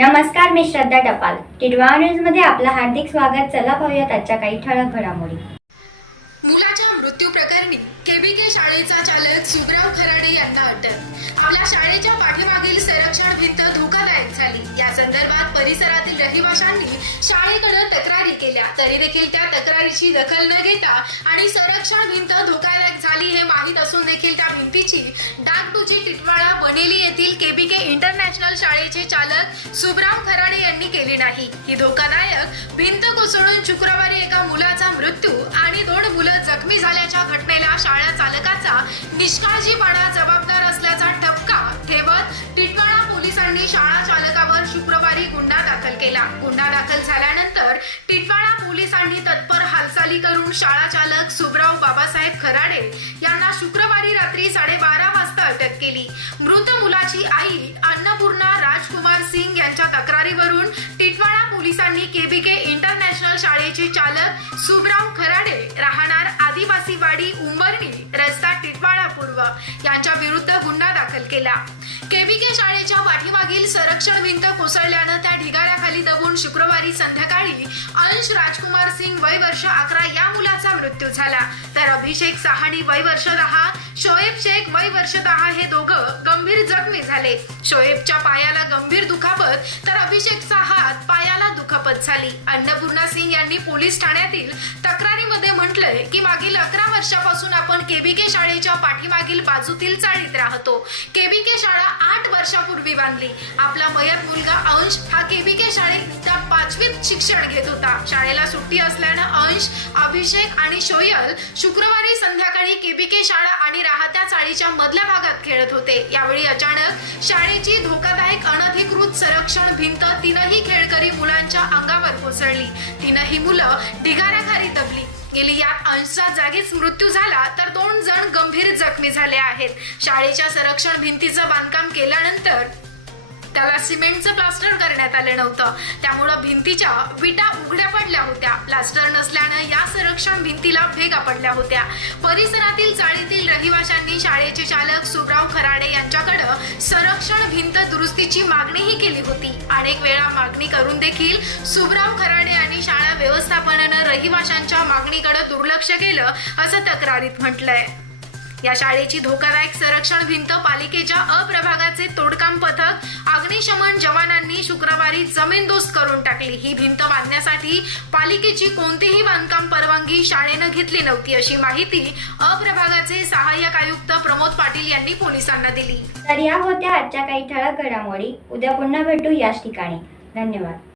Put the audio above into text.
नमस्कार मी श्रद्धा टपाल. टिडवा न्यूजमध्ये आपलं हार्दिक स्वागत. चला पाहूयात आजच्या काही ठळक घडामोडी. मुलाच्या मृत्यू प्रकरणी केबीके शाळेचा चालक सुब्राव खराडे यांना अटक. आपल्या शाळेच्या पाठीमागील संरक्षण भिंत धोकादायक झाली. या संदर्भात परिसरातील रहिवाशांनी शाळेकडे तक्रारी केल्या. तरी देखील त्या तक्रारीची दखल न घेता आणि संरक्षण भिंत धोकादायक झाली हे माहीत असून देखील त्या भिंतीची डागडुजी टिटवाळा बनेली येथील केबीके इंटरनॅशनल शाळेचे चालक सुब्राव खराडे यांनी केली नाही. ही धोकादायक भिंत कोसळून शुक्रवारी एका मुलाचा मृत्यू आणि दोन मुलं जखमी झाल्याच्या घटनेला शाळा चालकाचा निष्काळजीपणा जबाबदार असल्याचा ठपका ठेवत टिटवाळा पोलिसांनी शाळा चालकावर शुक्रवारी गुन्हा दाखल केला. गुन्हा दाखल झाल्यानंतर टिटवाळा पोलिसांनी तत्पर हालचाली करून शाळा चालक सुब्राव बाबासाहेब खराडे यांना शुक्रवारी रात्री साडेबारा अटक केली. मृत मुलाची आई अन्नपूर्णा राजकुमार सिंग यांच्या तक्रारीवरून टिटवाळा पोलिसांनी केबीके इंटरनॅशनल शाळेचे चालक सुबराव खराडे राहणार आदिवासी वाडी उंबरणी रस्ता टिटवाळा पूर्व यांच्या विरुद्ध गुन्हा दाखल केला. केबीके शाळेच्या पाठीमागील संरक्षण भिंत कोसळल्यानं त्या ढिगाऱ्याखाली दबून शुक्रवारी संध्याकाळी अंश राजकुमार सिंग वय वर्ष अकरा या यांचा मृत्यू झाला. तर अभिषेक सहानी वय वर्ष दहा शोएब शेख वय वर्ष दहा हे दोघं गंभीर जखमी झाले. शोएबच्या पायाला गंभीर दुखापत तर अभिषेक हात पायाला दुखापत झाली. अन्नपूर्णा सिंग यांनी पोलीस ठाण्यातील तक्रारीमध्ये म्हटलंय की मागील अकरा वर्षापासून आपण केबीके शाळेच्या पाठीमागील बाजूतील चाळीत राहतो. केबीके शाळा आठ वर्षापूर्वी बांधली. आपला मयत मुलगा अंश हा केबीके शाळेत त्या पाचवीत शिक्षण घेत होता. शाळेला सुट्टी असल्यानं अंश अभिषेक आणि शोयल शुक्रवारी संध्याकाळी केबीके शाळा आणि राहत्या चाळीच्या मधल्या भागात खेळत होते. यावेळी अचानक शाळेची धोकादायक अनधिकृत संरक्षण भिंत तीनही खेळकरी मुलांच्या अंगावर कोसळली. तीनही मुलं ढिगाऱ्याखाली दबली. गेली यात अंशचा जागीच मृत्यू झाला तर दोन जण गंभीर जखमी झाले आहेत. शाळेच्या संरक्षण भिंतीचं बांधकाम केल्यानंतर त्याला सिमेंटचं प्लास्टर करण्यात आलं नव्हतं. त्यामुळं भिंतीच्या विटा उघड्या पडल्या होत्या. प्लास्टर नसल्यानं या संरक्षण भिंतीला भेगा पडल्या होत्या. परिसरातील चाळीतील रहिवाशांनी शाळेचे चालक सुब्राव खराडे यांच्याकडं संरक्षण भिंत दुरुस्तीची मागणीही केली होती. अनेक वेळा मागणी करून देखील सुब्राव खराडे आणि शाळा व्यवस्थापनानं रहिवाशांच्या मागणीकडे दुर्लक्ष केलं असं तक्रारीत म्हटलंय. या शाळेची धोकादायक संरक्षण भिंत पालिकेच्या अप्रभागाचे तोडकाम पथक अग्निशमन जवानांनी शुक्रवारी जमीनदोस्त करून टाकली. ही भिंत बांधण्यासाठी पालिकेची कोणतीही बांधकाम परवानगी शाळेनं घेतली नव्हती अशी माहिती अप्रभागाचे सहाय्यक आयुक्त प्रमोद पाटील यांनी पोलिसांना दिली. तर या होत्या आजच्या काही ठळक घडामोडी. उद्या पुन्हा भेटू याच ठिकाणी. धन्यवाद.